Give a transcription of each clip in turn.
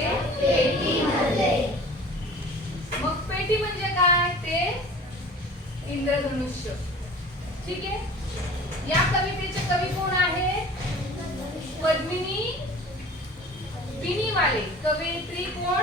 म्हणजे पेटी मग पेटी म्हणजे काय? ते इंद्रधनुष्य. ठीक आहे? या कवितेचे कवी कोण आहे? पद्मिनी बिनीवाले. कवयित्री कोण?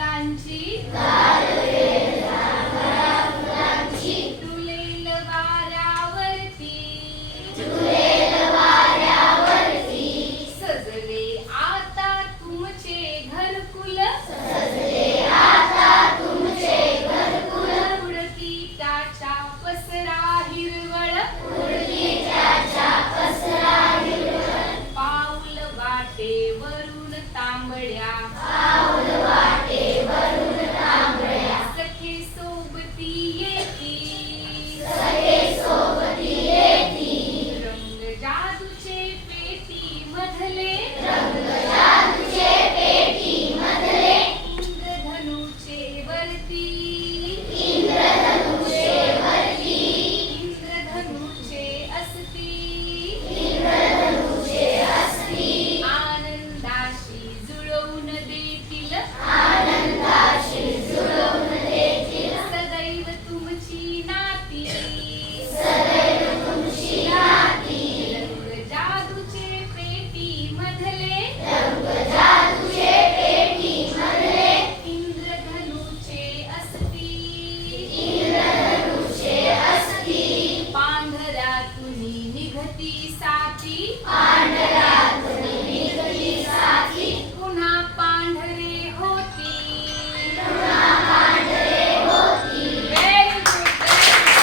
三级